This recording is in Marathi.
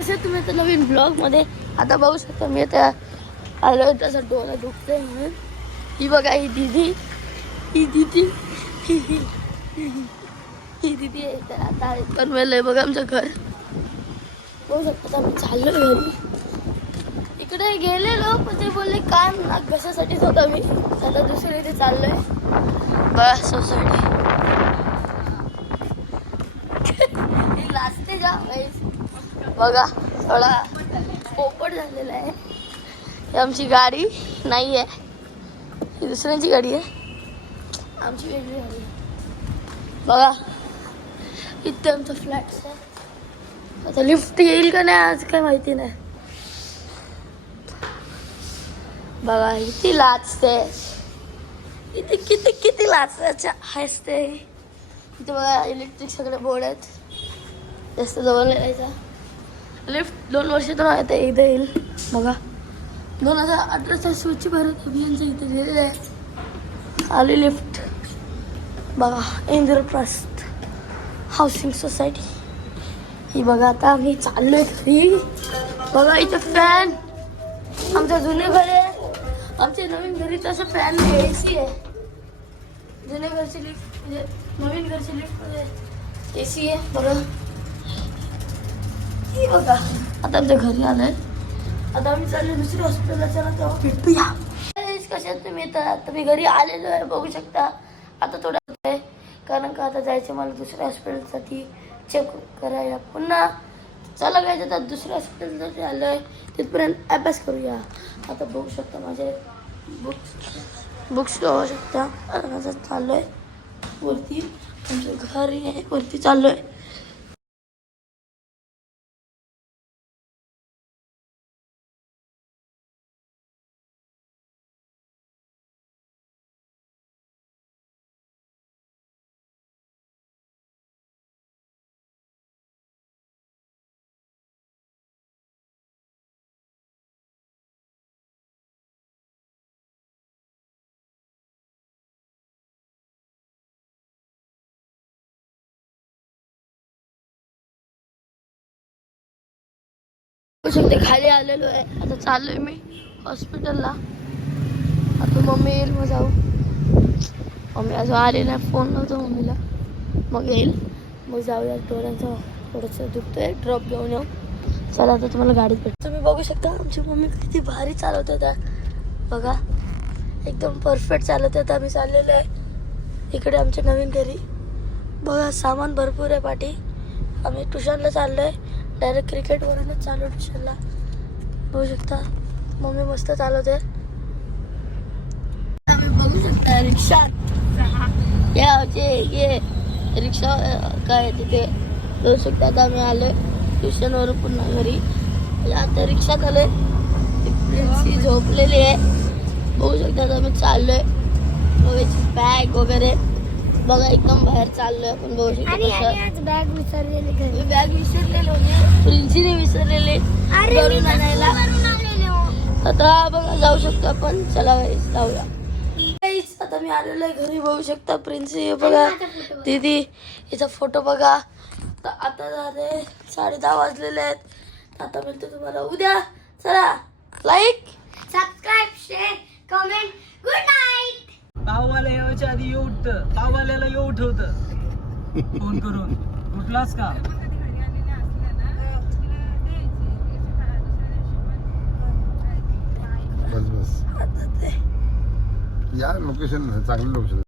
तुम्ही आता नवीन ब्लॉग मध्ये आता बघू शकता. मी आता आलो तसं डोळा दुखतंय म्हणून. ही बघा ही दीदी ही दीदी आहे. तर आता बनवायला बघा आमचं घर बघू शकता. आम्ही चाललो घरी. इकडे गेलेलो पण ते बोलले काम ना कशासाठीच होता. मी आता दुसऱ्या इथे चाललोय बस सोसायटी. लाजते जा बघा थोडा पोपट झालेला आहे. ही आमची गाडी नाही आहे, ही दुसऱ्यांची गाडी आहे. आमची वेगळी गाडी आहे. बघा इथे आमचा फ्लॅट आहे. आता लिफ्ट येईल का नाही आज काय माहिती नाही. बघा किती लाजते इथे, किती किती लाजण्याच्या हसते. इथे बघा इलेक्ट्रिक सगळे बोर्ड आहेत. जास्त जवळ नाही यायचा. लिफ्ट 2 वर्षातून आहे एकदा येईल. बघा 2018च्या स्वच्छ भारत अभियानचं इथे दिलेलं आहे. आली लिफ्ट बघा. इंद्रप्रस्थ हाऊसिंग सोसायटी ही बघा. आता आम्ही चाललोय घरी. बघा इथे फॅन. आमच्या जुने घर आहे. आमच्या नवीन घरी तसं फॅन नाही, AC आहे. जुने घरची लिफ्ट म्हणजे नवीन घरची लिफ्ट मध्ये AC आहे. बघा ही बघा. आता आमच्या घरी आलोय. आता आम्ही चाललो दुसऱ्या हॉस्पिटलला. चला तेव्हा भेटूया. कशात तुम्ही येतात. आता मी घरी आलेलो आहे बघू शकता. आता थोडं आहे कारण का आता जायचं मला दुसऱ्या हॉस्पिटलसाठी चेक करायला पुन्हा. चला काय जातात दुसऱ्या हॉस्पिटलसाठी आलो आहे. तिथपर्यंत अभ्यास करूया. आता बघू शकता माझे बुक्स बघू शकता. आता चाललो आहे वरती. आमचं घर आहे वरती चाललो आहे. बघू शकते खाली आलेलो आहे. आता चाललोय मी हॉस्पिटलला. आता मम्मी येईल मग जाऊ. मम्मी अजून आली नाही. फोन नव्हता मम्मीला. मग येईल मग जाऊया. डोळ्यांचा थोडंसं दुखतोय. ड्रॉप घेऊन येऊ. चला आता तुम्हाला गाडीत भेटतो. तुम्ही बघू शकता आमची मम्मी किती भारी चालवत होता. बघा एकदम परफेक्ट चालवत होता. आम्ही चाललेलो आहे इकडे आमच्या नवीन घरी. बघा सामान भरपूर आहे पाठी. आम्ही ट्युशनला चाललो आहे. डायरेक्ट क्रिकेटवरूनच चालू ट्युशनला. बघू शकता मम्मी मस्त चालवते. आम्ही बघू शकता रिक्षात ये रिक्षा काय तिथे बघू शकता. आता आम्ही आलोय ट्युशनवरून पुन्हा घरी. आता रिक्षात आलोय. प्रिन्सी झोपलेली आहे. बघू शकता आता आम्ही चाललोय. बघायची बॅग वगैरे बघा एकदम बाहेर चाललोय आपण. बघू शकता बॅग विसरलेली घरी. बॅग विसरलेलो म्हणजे प्रिन्सीने विसरलेले घरून आणायला. आता बघा जाऊ शकतो आपण. चला जाऊया. आता मी आलेलो आहे घरी. बघू शकता प्रिन्सी बघा. दीदी हिचा फोटो बघा. आता झाले 10:30 वाजलेले आहेत. आता मिळतो तुम्हाला उद्या. चला like subscribe share comment. Good night. पाववाला यायच्या आधी येऊ उठतं. पाववाल्याला येऊ उठवतं फोन करून. उठलास का? बस या लोकेशन चांगलं लोकेशन.